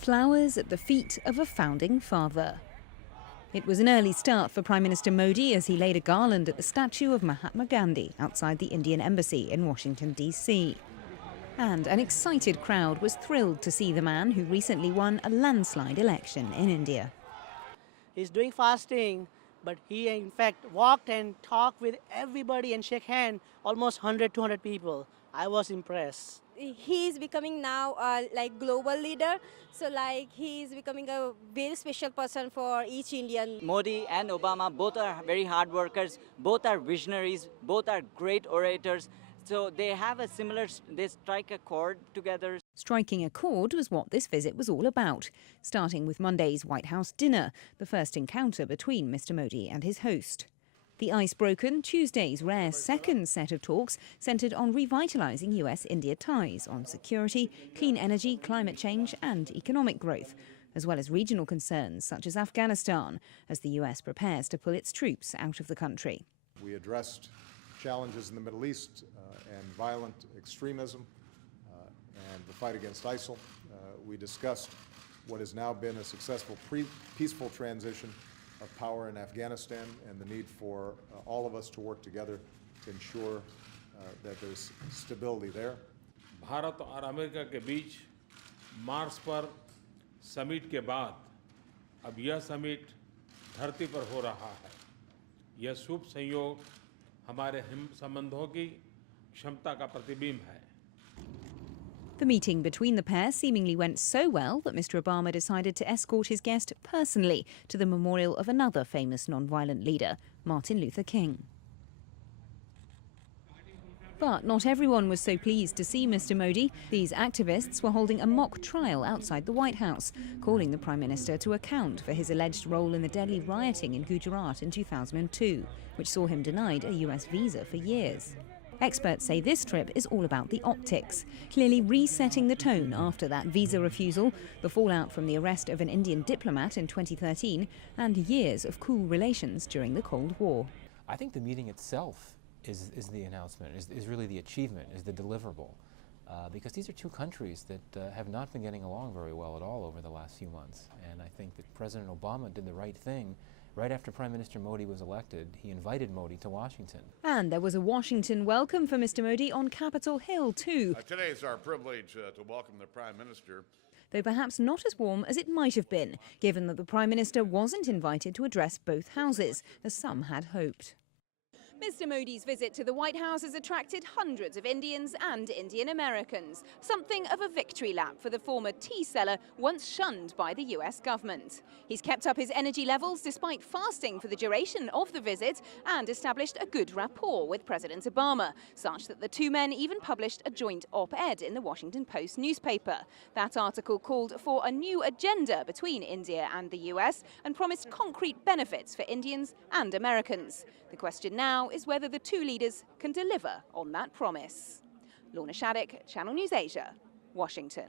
Flowers at the feet of a founding father. It was an early start for Prime Minister Modi as he laid a garland at the statue of Mahatma Gandhi outside the Indian Embassy in Washington, D.C. And an excited crowd was thrilled to see the man who recently won a landslide election in India. He's doing fasting, but he in fact walked and talked with everybody and shook hands, almost 100, 200 people. I was impressed. He's becoming now like global leader, so like he's becoming a very special person for each Indian. Modi and Obama both are very hard workers, both are visionaries, both are great orators. So they have they strike a chord together. Striking a chord was what this visit was all about, starting with Monday's White House dinner, the first encounter between Mr. Modi and his host. The ice broken, Tuesday's rare second set of talks centred on revitalising US-India ties on security, clean energy, climate change and economic growth, as well as regional concerns such as Afghanistan, as the US prepares to pull its troops out of the country. We addressed challenges in the Middle East and violent extremism and the fight against ISIL. We discussed what has now been a successful peaceful transition of power in Afghanistan and the need for all of us to work together to ensure that there's stability there. Bharat और America के बीच Mars पर summit के बाद अब यह summit धरती पर हो रहा है। यह शुभ संयोग हमारे संबंधों की क्षमता का प्रतिबिंब है। The meeting between the pair seemingly went so well that Mr. Obama decided to escort his guest personally to the memorial of another famous non-violent leader, Martin Luther King. But not everyone was so pleased to see Mr. Modi. These activists were holding a mock trial outside the White House, calling the Prime Minister to account for his alleged role in the deadly rioting in Gujarat in 2002, which saw him denied a US visa for years. Experts say this trip is all about the optics, clearly resetting the tone after that visa refusal, the fallout from the arrest of an Indian diplomat in 2013, and years of cool relations during the Cold War. I think the meeting itself is the announcement, is really the achievement, is the deliverable. Because these are two countries that have not been getting along very well at all over the last few months. And I think that President Obama did the right thing. Right after Prime Minister Modi was elected, he invited Modi to Washington. And there was a Washington welcome for Mr. Modi on Capitol Hill too. Today is our privilege to welcome the Prime Minister. Though perhaps not as warm as it might have been, given that the Prime Minister wasn't invited to address both houses, as some had hoped. Mr. Modi's visit to the White House has attracted hundreds of Indians and Indian Americans, something of a victory lap for the former tea seller once shunned by the US government. He's kept up his energy levels despite fasting for the duration of the visit and established a good rapport with President Obama, such that the two men even published a joint op-ed in the Washington Post newspaper. That article called for a new agenda between India and the US and promised concrete benefits for Indians and Americans. The question now is whether the two leaders can deliver on that promise. Lorna Shattuck, Channel News Asia, Washington.